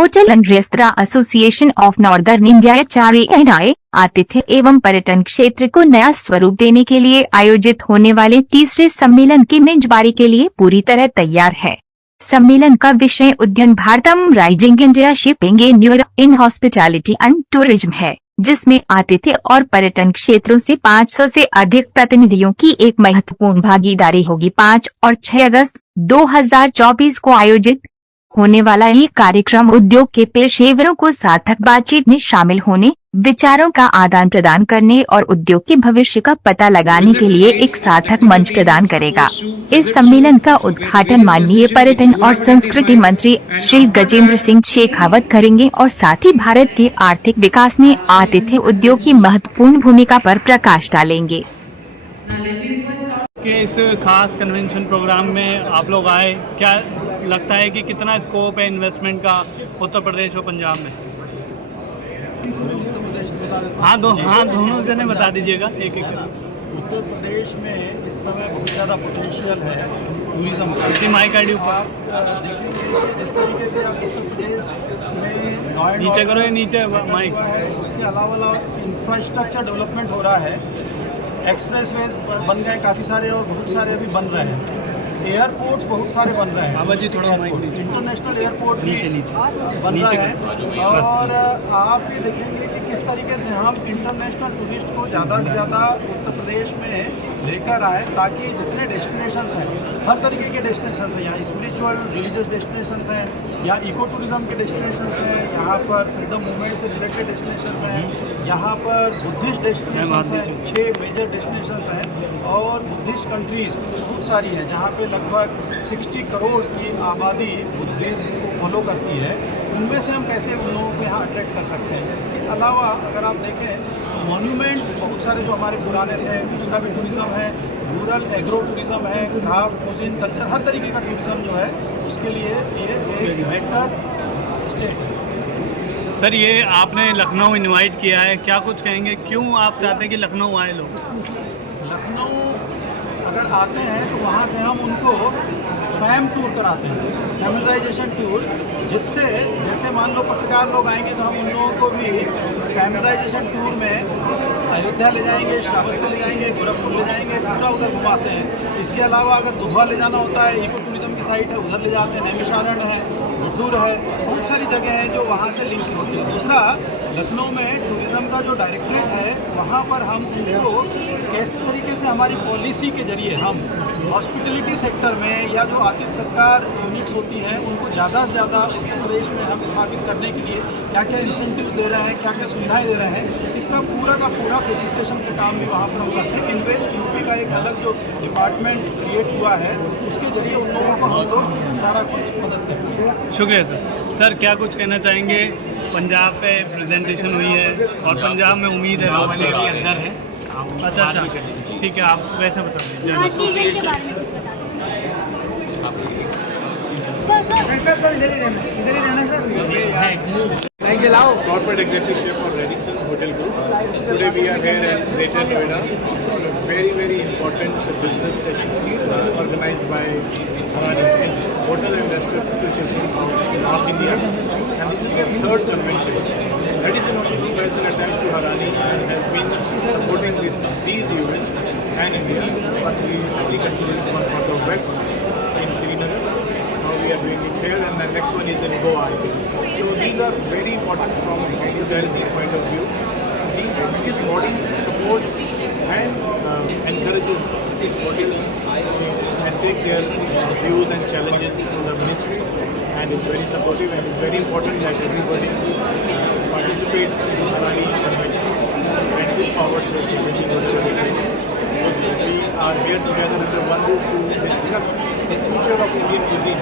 Hotel and restaurant association of northern India HRANI आतिथ्य एवं पर्यटन क्षेत्र को नया स्वरूप देने के लिए आयोजित होने वाले तीसरे सम्मेलन की मेजबानी के लिए पूरी तरह तैयार है। सम्मेलन का विषय उद्यम Bharatam rising India shipping in hospitality and tourism है, जिसमें आतिथ्य और पर्यटन क्षेत्रों से 500 से अधिक प्रतिनिधियों की एक महत्वपूर्ण भागीदारी होगी। 5 और 6 अगस्त 2024 को आयोजित होने वाला ये कार्यक्रम उद्योग के पेशेवरों को सार्थक बातचीत में शामिल होने, विचारों का आदान प्रदान करने और उद्योग के भविष्य का पता लगाने के लिए एक सार्थक मंच प्रदान करेगा। इस सम्मेलन का उद्घाटन माननीय पर्यटन और संस्कृति मंत्री श्री गजेंद्र सिंह शेखावत करेंगे और साथ ही भारत के आर्थिक विकास में आतिथ्य उद्योग की महत्वपूर्ण भूमिका पर प्रकाश डालेंगे। कि इस खास कन्वेंशन प्रोग्राम में आप लोग आए, क्या लगता है कि कितना स्कोप है इन्वेस्टमेंट का उत्तर प्रदेश और पंजाब में? दोनों जने बता दीजिएगा एक एक। उत्तर प्रदेश में इस समय बहुत ज़्यादा पोटेंशियल है टूरिज्म का। इसी माइक आईडी आप देखेंगे जिस तरीके से आप उत्तर प्रदेश में नीचे करो, ये नीचे माइक। उसके अलावा इंफ्रास्ट्रक्चर डेवलपमेंट हो रहा है, एक्सप्रेस वेज बन गए काफ़ी सारे और बहुत सारे अभी बन रहे हैं। एयरपोर्ट्स बहुत सारे बन रहे हैं। बाबा जी थोड़ा इंटरनेशनल एयरपोर्ट नीचे बन रहा है। और आप ये देखेंगे कि किस तरीके से हम इंटरनेशनल टूरिस्ट को ज़्यादा से ज़्यादा उत्तर प्रदेश में लेकर आए, ताकि जितने डेस्टिनेशंस हैं, हर तरीके के डेस्टिनेशंस हैं, यहाँ स्पिरिचुअल रिलीजियस डेस्टिनेशंस हैं, यहाँ इको टूरिज़्म के डेस्टिनेशंस हैं, यहाँ पर फ्रीडम मूवमेंट से रिलेटेड डेस्टिनेशंस हैं, यहाँ पर बुद्धिस्ट डेस्टिनेशंस हैं, 6 मेजर डेस्टिनेशंस हैं और बुद्धिस्ट कंट्रीज़ बहुत सारी हैं जहाँ पे लगभग 60 करोड़ की आबादी बुद्धिज्म को फॉलो करती है। उनमें से हम कैसे उन लोगों को यहाँ अट्रैक्ट कर सकते हैं। इसके अलावा अगर आप देखें तो मॉन्यूमेंट्स बहुत सारे जो हमारे पुराने थे, उसका भी टूरिज़्म है, रूरल एग्रो टूरिज़्म है, क्राफ्ट कुजिन कल्चर, हर तरीके का टूरिज़्म जो है उसके लिए ये एक बेहतर स्टेट है। सर, ये आपने लखनऊ इनवाइट किया है, क्या कुछ कहेंगे, क्यों आप चाहते हैं कि लखनऊ आए लोग? लखनऊ अगर आते हैं तो वहाँ से हम उनको फैम टूर कराते हैं, फैमिलाइजेशन टूर, जिससे जैसे मान लो पत्रकार लोग आएंगे तो हम उन लोगों को भी फैमिलाइजेशन टूर में अयोध्या ले जाएंगे, श्रावस्ती ले जाएंगे, गोरखपुर ले जाएंगे, पूरा उधर घुमाते हैं। इसके अलावा अगर दुधवा ले जाना होता है, इको टूरिज़्म की साइट है, उधर ले जाते हैं, नैमिषारण्य है, गुड्डूर है, बहुत सारी जगह हैं जो वहाँ से लिंक होती है। दूसरा, लखनऊ में टूरिज़्म का जो डायरेक्टरेट है, वहाँ पर हम उनको किस तरीके से हमारी पॉलिसी के जरिए हम हॉस्पिटलिटी सेक्टर में या जो आतिथ्य सत्कार यूनिट्स होती हैं उनको ज़्यादा से ज़्यादा उत्तर प्रदेश में हम स्थापित करने के लिए क्या क्या इंसेंटिव दे रहे हैं, क्या क्या सुविधाएं दे रहे हैं, इसका पूरा का पूरा फैसिलिटेशन का काम भी वहाँ पर हम करते हैं। इन्वेस्ट यूपी का एक अलग जो डिपार्टमेंट क्रिएट हुआ है, उसके जरिए उन लोगों को हम लोग सारा कुछ मदद करते हैं। शुक्रिया सर। सर, क्या कुछ कहना चाहेंगे? पंजाब पे प्रेजेंटेशन हुई है और पंजाब में उम्मीद है लोग अंदर है। अच्छा, ठीक है, आप वैसे बता दीजिए। Corporate Executive for Radisson Hotel Group. Today we are here at Greater Noida. Very, very important business sessions organized by Harani Hotel Investor Association of North India. And this is the third convention. Radisson Hotel Group has been attached to Harani and has been supporting these events and India. But we recently continued one for the West in Srinagar. Now we are doing it here, and the next one is in Goa. So these are very important from a hospitality point of view. This body supports and encourages hotels and take their views and challenges to the ministry, and is very supportive, and it's very important that everybody participates in Harani conventions and look forward to achieving those celebrations. We are here together with the one group to discuss the future of Indian cuisine,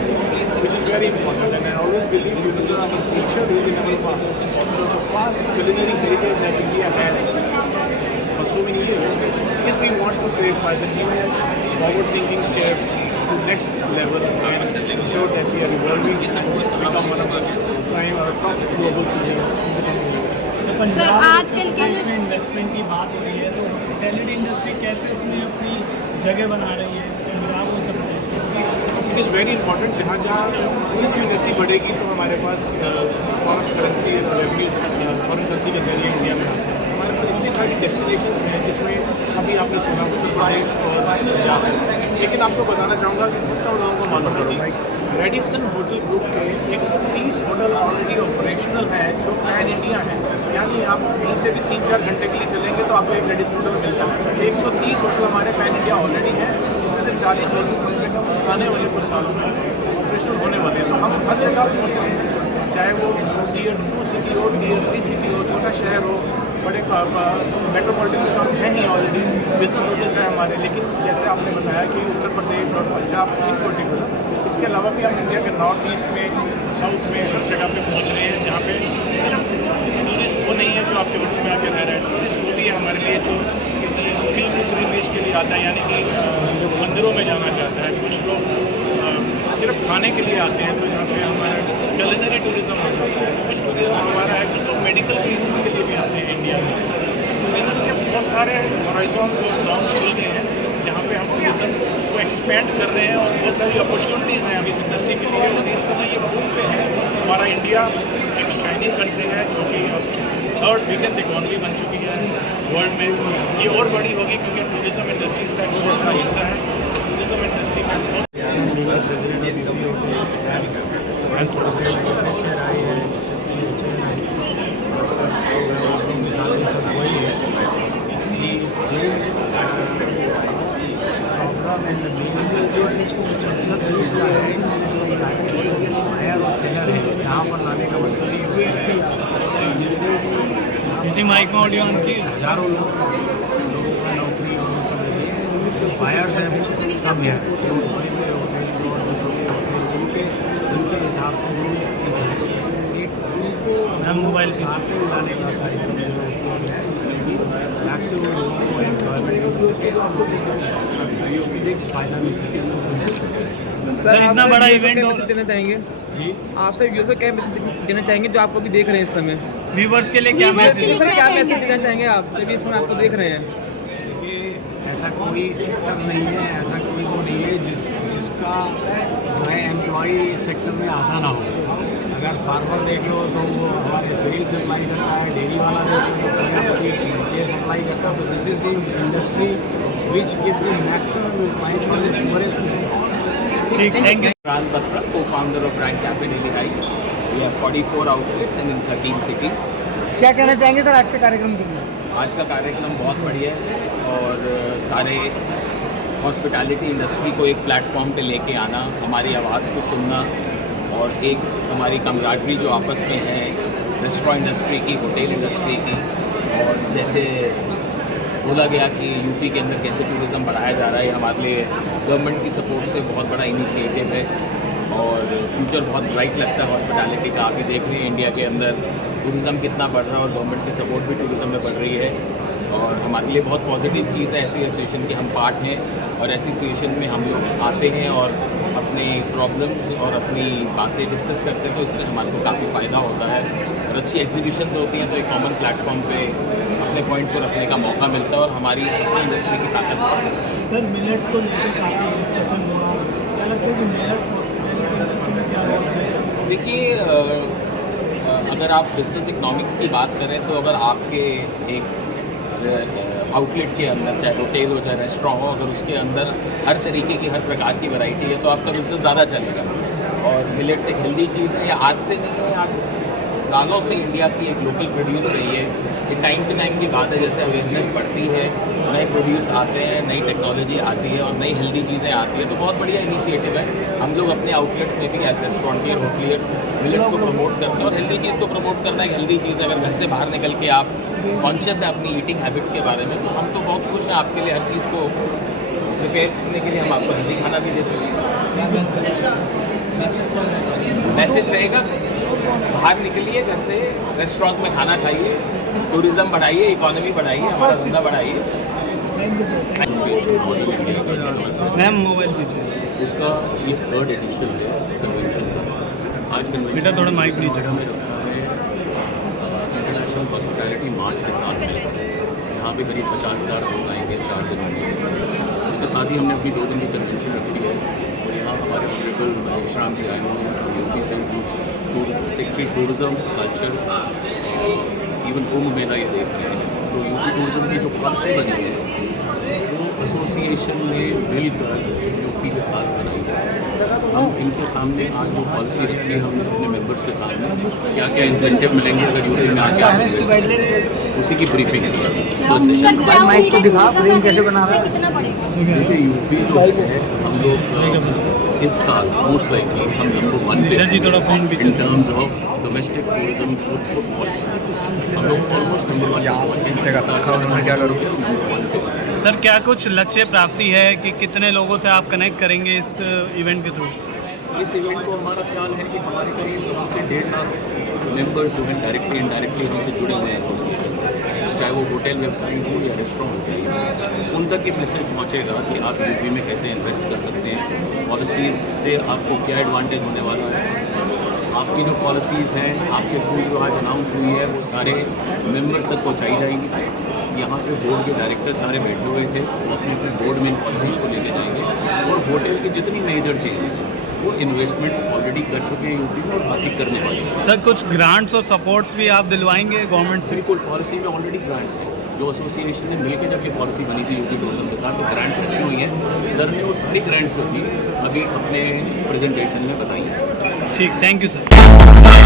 which is very important. And I always believe you look at our future is in our past. So the past culinary heritage that India has for so many years is we want to create by the new forward-thinking chefs to next level and ensure that we are evolving to become one of the prime or top global cuisine in the coming years. Sir, आजकल के जो investment की बात हो रही है तो hospitality industry कैसे इसमें अपनी जगह बना रही है पंजाब और Uttar Pradesh? It is very important. जहाँ जहाँ टूरिज्म इंडस्ट्री बढ़ेगी तो हमारे पास करेंसी रेवेन्यूज फॉरेन करेंसी के जरिए इंडिया में आते हैं। हमारे पास इतनी सारी डेस्टिनेशन हैं जिसमें अभी आपने सुना उत्तर प्रदेश और पंजाब है, लेकिन आपको बताना चाहूँगा कि बहुत कम लोगों को मालूम है कि रेडिसन होटल ग्रुप के 130 होटल ऑलरेडी ऑपरेशनल हैं जो पैन इंडिया हैं। यानी आप कहीं से भी 3-4 घंटे के लिए चलेंगे तो आपको एक रेडिसन होटल मिलता है। 130 होटल हमारे पैन इंडिया ऑलरेडी हैं, इसमें से 40 होटल कम से कम आने वाले कुछ सालों में ऑपरेशनल होने वाले हैं। तो हम हर जगह पहुँच रहे हैं, चाहे वो Tier 2 सिटी हो, Tier 3 सिटी हो, छोटा शहर हो, बड़े मेट्रोपॉलिटन में तो हम हैं ही ऑलरेडी, बिजनेस होटल्स हैं हमारे। लेकिन जैसे आपने बताया कि उत्तर प्रदेश और पंजाब इन पर्टिकुलर, इसके अलावा भी हम इंडिया के नॉर्थ ईस्ट में, साउथ में, हर जगह पे पहुंच रहे हैं जहाँ पे सिर्फ टूरिस्ट वो नहीं है जो आपके होटल में आके रह रहा है, टूरिस्ट वो भी है हमारे लिए जो किसी पिलग्रिमेज के लिए आता है, यानी कि जो मंदिरों में जाना चाहता है। कुछ लोग सिर्फ खाने के लिए आते हैं, तो यहाँ पे हमारा culinary टूरिज़्म होता है। कुछ टूरिज़्म हमारा है, कुछ लोग मेडिकल रीजन्स के लिए भी आते हैं इंडिया में। टूरिज़्म के बहुत सारे हॉराइजॉन्स और जोन्स खुल गए हैं जहाँ पे हम टूरिज़्म को एक्सपेंड कर रहे हैं और बहुत सारी अपॉर्चुनिटीज़ हैं अभी इस इंडस्ट्री के लिए। और इस समय ये बूम पे है। हमारा इंडिया एक शाइनिंग कंट्री है जो कि अब 3rd बिगेस्ट इकॉनमी बन चुकी है वर्ल्ड में। ये और बड़ी होगी क्योंकि टूरिज़्म इंडस्ट्रीज़ का एक बहुत बड़ा हिस्सा है। टूरिज़्म इंडस्ट्री का यहाँ पर लाने का मतलब जी माइक में ऑडियो ऑन की हज़ारों लोगों को नौकरी और बायर्स हैं सब हैं, जिनके हिसाब से एक उनको मोबाइल साथ में लाने का मैक्सिमम लोगों को एम्प्लॉयमेंट फ़ायदा मिल सके। सर इतना बड़ा इवेंट हो देना चाहेंगे जी, आपसे व्यूअर्स को क्या मैसेज देना चाहेंगे जो आपको भी देख रहे हैं इस समय? व्यूवर्स के लिए क्या मैसेज? सर क्या मैसेज देना चाहेंगे आप सभी इस समय आपको देख रहे हैं? देखिए ऐसा कोई सेक्टर नहीं है, ऐसा कोई वो नहीं है जिसका जो है एम्प्लॉई सेक्टर में आधा ना हो। अगर फार्मर देख लो तो वो हमारे सेल सप्लाई करता है, डेयरी वाला देख लो तो ये सप्लाई करता है। तो this is the industry which give the maximum employment for the tourist. ठीक, thank you. Pran Batra, co-founder of Brand Cafe Daily Heights. We have 44 outlets and in 13 cities. क्या कहना चाहेंगे सर आज के कार्यक्रम के लिए? आज का कार्यक्रम बहुत बढ़िया है और सारे हॉस्पिटैलिटी इंडस्ट्री को एक प्लेटफॉर्म पे लेके आना, हमारी आवाज़ को सुनना और एक हमारी कमराडरी जो आपस में है रेस्टोरेंट इंडस्ट्री की, होटल इंडस्ट्री की, और जैसे बोला गया कि यूपी के अंदर कैसे टूरिज़्म बढ़ाया जा रहा है, हमारे लिए गवर्नमेंट की सपोर्ट से बहुत बड़ा इनिशिएटिव है और फ्यूचर बहुत ब्राइट लगता है हॉस्पिटैलिटी का। आप ही देख रहे हैं इंडिया के अंदर टूरिज़्म कितना बढ़ रहा है और गवर्नमेंट की सपोर्ट भी टूरिज़्म में बढ़ रही है और हमारे लिए बहुत पॉजिटिव चीज़ है ऐसी एसोसिएशन की हम पार्ट हैं और एसोसिएशन में हम लोग आते हैं और अपने प्रॉब्लम्स और अपनी बातें डिस्कस करते हैं, तो इससे हमारे को काफ़ी फ़ायदा होता है और अच्छी एग्जीबिशंस होती हैं तो एक कॉमन प्लेटफॉर्म पे अपने पॉइंट को रखने का मौका मिलता है और हमारी इंडस्ट्री की ताकत बढ़ती है। सर मिलेट्स को लेकर काफ़ी डिस्कशन हो रहा है, क्या लगता है कि मिलेट्स देखिए अगर आप बिजनेस इकोनॉमिक्स की बात करें तो अगर आपके एक आउटलेट के अंदर चाहे होटल हो चाहे रेस्टोरेंट हो, अगर उसके अंदर हर तरीके की हर प्रकार की वैरायटी है तो आपका बिज़नेस ज़्यादा चलेगा। और मिलेट्स एक हेल्दी चीज़ है, ये आज से नहीं है, आज सालों से इंडिया की एक लोकल प्रोड्यूस रही है। ये टाइम टू टाइम की बात है, जैसे अवेयरनेस बढ़ती है, नए प्रोड्यूस आते हैं, नई टेक्नोलॉजी आती है और नई हेल्दी चीज़ें आती है, तो बहुत बढ़िया इनिशिएटिव है। हम लोग अपने आउटलेट्स में भी एज रेस्टोरेंटियर होटलियर मिलेट्स को प्रमोट करते हैं और हेल्दी चीज़ को प्रमोट करना एक हेल्दी चीज़ है। अगर घर से बाहर निकल के आप कॉन्शियस है अपनी ईटिंग हैबिट्स के बारे में, तो हम तो बहुत खुश हैं आपके लिए हर चीज़ को प्रिपेयर करने के लिए हम आपको हेल्दी खाना भी दे सकते हैं। मैसेज रहेगा बाहर निकलिए घर से, रेस्टोरेंट्स में खाना खाइए, टूरिज़्म बढ़ाइए, इकोनॉमी बढ़ाइए, हमारा धंधा बढ़ाइए। मैम मोबाइल दीजिए। उसका ये 3rd एडिशन है कन्वेंशन का। आज कन्वेंशन बेटा थोड़ा माइक नीचे में इंटरनेशनल हॉस्पिटैलिटी मार्च के साथ में यहाँ पे करीब 50,000 लोग आएंगे 4 दिनों में। उसके साथ ही हमने अपनी 2 दिन की कन्वेंशन रखी है और यहाँ हमारे ऑनरेबल श्याम जी आए हुए हैं यूपी से, secretary tourism culture, even Kumbh Mela ये देख रहे हैं। तो यूपी टूरिज़्म की जो पॉलिसी बनी है वो एसोसिएशन ने मिलकर यूपी के साथ बनाई है। हम इनके सामने आज जो पॉलिसी रखी है हमने अपने मेंबर्स के सामने, क्या क्या इंसेंटिव मिलेंगे अगर यूपी में आके आप इन्वेस्ट करें, उसी की ब्रीफिंग है। देखिए यूपी जो है हम लोग इस साल मोस्ट लाइकली हम नंबर 1 पे जी थोड़ा phone in terms of domestic tourism footfall हम लोग ऑलमोस्ट नंबर 1 क्या करोगे। सर क्या कुछ लक्ष्य प्राप्ति है कि कितने लोगों से आप कनेक्ट करेंगे इस इवेंट के थ्रू? इस इवेंट को हमारा ख्याल है कि हमारे करीब 1 से 1.5 लाख मेंबर्स जो हैं डायरेक्टली इनडायरेक्टली हमसे जुड़े हुए हैं एसोसिएशन से, चाहे वो होटल व्यवसायी हो या रेस्टोरेंट से, उन तक ये मैसेज पहुंचेगा कि आप यूपी में कैसे इन्वेस्ट कर सकते हैं, पॉलिसीज़ से आपको क्या एडवांटेज होने वाला है, आपकी जो पॉलिसीज़ हैं आपके थ्रू जो आज अनाउंस हुई है वो सारे मेंबर्स तक पहुंचाई जाएंगी। यहाँ पे बोर्ड के डायरेक्टर सारे बैठे हुए थे, वो अपने अपने बोर्ड में इन पॉलिसीज़ को लेके जाएंगे और होटल की जितनी मेजर चेंज हैं वो इन्वेस्टमेंट ऑलरेडी कर चुके हैं यूपी में और बाकी करने वाले हैं। सर कुछ ग्रांट्स और सपोर्ट्स भी आप दिलवाएंगे गवर्नमेंट से? बिल्कुल, पॉलिसी में ऑलरेडी ग्रांट्स हैं। जो एसोसिएशन ने मिलकर जब ये पॉलिसी बनी थी यूपी टूरिज्म के साथ, तो ग्रांट्स रखी हुई हैं। सर ने वो सारी ग्रांट्स जो थी अभी अपने प्रेजेंटेशन में बताई हैं। ठीक, थैंक यू सर।